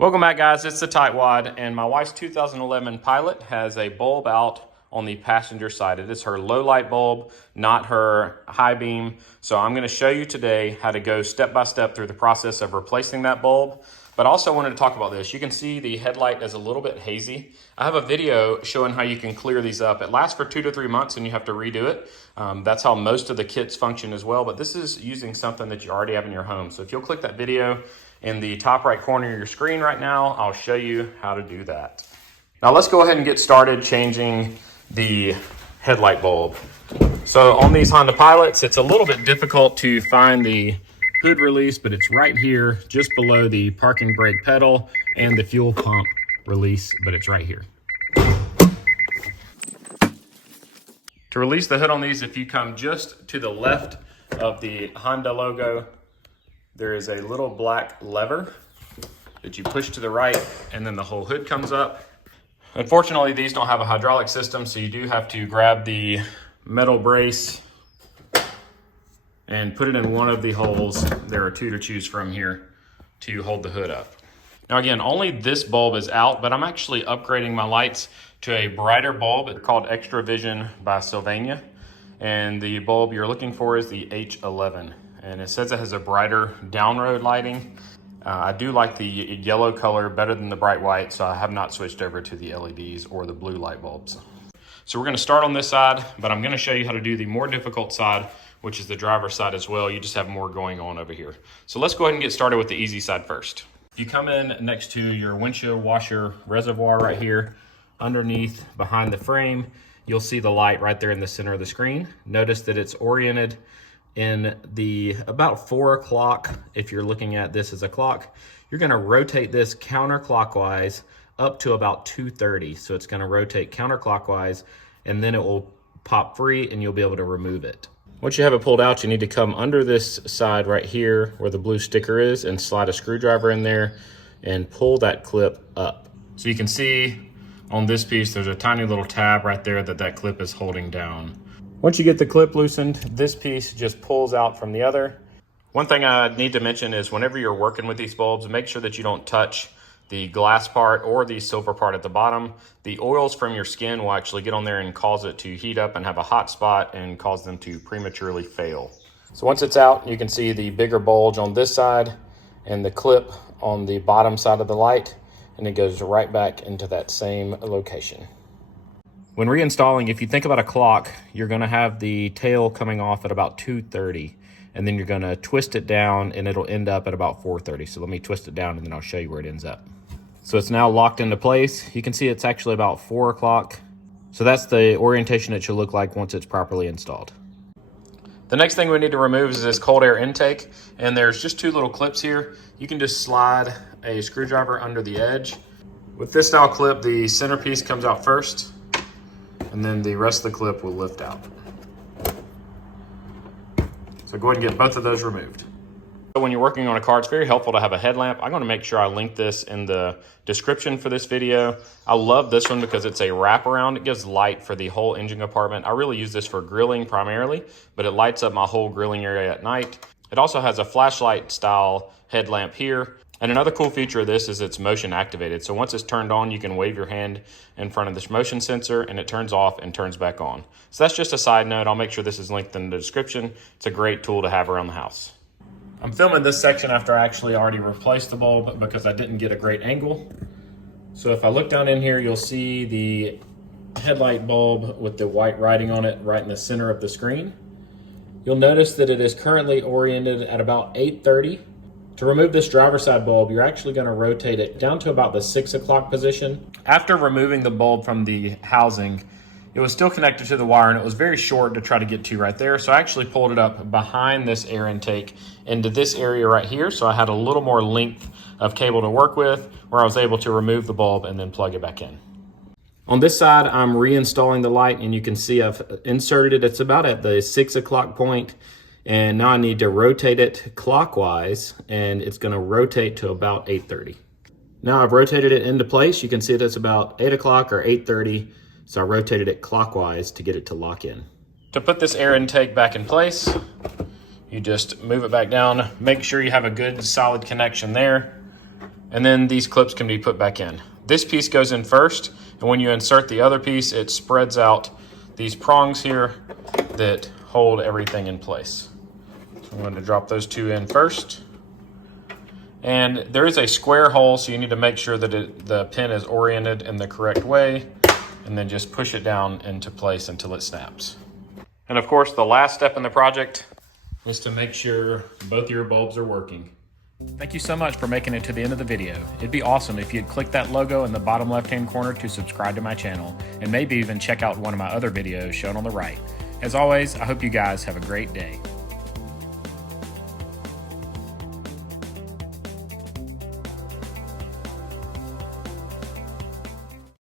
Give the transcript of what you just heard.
Welcome back, guys. It's the Tightwad, and my wife's 2011 Pilot has a bulb out on the passenger side. It is her low light bulb, not her high beam. So I'm going to show you today how to go step by step through the process of replacing that bulb. But I also wanted to talk about this. You can see the headlight is a little bit hazy. I have a video showing how you can clear these up. It lasts for 2 to 3 months and you have to redo it. That's how most of the kits function as well. But this is using something that you already have in your home. So if you'll click that video in the top right corner of your screen right now, I'll show you how to do that. Now let's go ahead and get started changing the headlight bulb. So on these Honda Pilots, it's a little bit difficult to find the hood release, but it's right here just below the parking brake pedal and the fuel pump release, but it's right here. To release the hood on these, if you come just to the left of the Honda logo, there is a little black lever that you push to the right, and then the whole hood comes up. Unfortunately, these don't have a hydraulic system, so you do have to grab the metal brace and put it in one of the holes. There are 2 to choose from here to hold the hood up. Now again, only this bulb is out, but I'm actually upgrading my lights to a brighter bulb. It's called Extra Vision by Sylvania, and the bulb you're looking for is the H11. And it says it has a brighter down road lighting. I do like the yellow color better than the bright white, so I have not switched over to the LEDs or the blue light bulbs. So we're gonna start on this side, but I'm gonna show you how to do the more difficult side, which is the driver's side as well. You just have more going on over here. So let's go ahead and get started with the easy side first. If you come in next to your windshield washer reservoir right here, underneath behind the frame, you'll see the light right there in the center of the screen. Notice that it's oriented in the about 4 o'clock. If you're looking at this as a clock, you're gonna rotate this counterclockwise up to about 2:30. So it's gonna rotate counterclockwise, and then it will pop free and you'll be able to remove it. Once you have it pulled out, you need to come under this side right here where the blue sticker is and slide a screwdriver in there and pull that clip up. So you can see on this piece, there's a tiny little tab right there that clip is holding down. Once you get the clip loosened, this piece just pulls out from the other. One thing I need to mention is whenever you're working with these bulbs, make sure that you don't touch the glass part or the silver part at the bottom. The oils from your skin will actually get on there and cause it to heat up and have a hot spot and cause them to prematurely fail. So once it's out, you can see the bigger bulge on this side and the clip on the bottom side of the light, and it goes right back into that same location. When reinstalling, if you think about a clock, you're gonna have the tail coming off at about 2:30, and then you're gonna twist it down and it'll end up at about 4:30. So let me twist it down and then I'll show you where it ends up. So it's now locked into place. You can see it's actually about 4 o'clock. So that's the orientation it should look like once it's properly installed. The next thing we need to remove is this cold air intake, and there's just 2 little clips here. You can just slide a screwdriver under the edge. With this style clip, the centerpiece comes out first, and then the rest of the clip will lift out. So go ahead and get both of those removed. So when you're working on a car, it's very helpful to have a headlamp. I'm gonna make sure I link this in the description for this video. I love this one because it's a wraparound. It gives light for the whole engine compartment. I really use this for grilling primarily, but it lights up my whole grilling area at night. It also has a flashlight style headlamp here. And another cool feature of this is it's motion activated. So once it's turned on, you can wave your hand in front of this motion sensor and it turns off and turns back on. So that's just a side note. I'll make sure this is linked in the description. It's a great tool to have around the house. I'm filming this section after I actually already replaced the bulb because I didn't get a great angle. So if I look down in here, you'll see the headlight bulb with the white writing on it right in the center of the screen. You'll notice that it is currently oriented at about 8:30. To remove this driver's side bulb, you're actually going to rotate it down to about the 6 o'clock position. After removing the bulb from the housing, it was still connected to the wire and it was very short to try to get to right there. So I actually pulled it up behind this air intake into this area right here. So I had a little more length of cable to work with where I was able to remove the bulb and then plug it back in. On this side, I'm reinstalling the light and you can see I've inserted it. It's about at the 6 o'clock point. And now I need to rotate it clockwise, and it's gonna rotate to about 8:30. Now I've rotated it into place. You can see that's about 8 o'clock or 8:30. So I rotated it clockwise to get it to lock in. To put this air intake back in place, you just move it back down. Make sure you have a good solid connection there. and then these clips can be put back in. This piece goes in first, and when you insert the other piece, it spreads out these prongs here that hold everything in place. So I'm going to drop those two in first. And there is a square hole, so you need to make sure that the pin is oriented in the correct way, and then just push it down into place until it snaps. And of course, the last step in the project is to make sure both of your bulbs are working. Thank you so much for making it to the end of the video. It'd be awesome if you'd click that logo in the bottom left-hand corner to subscribe to my channel, and maybe even check out one of my other videos shown on the right. As always, I hope you guys have a great day.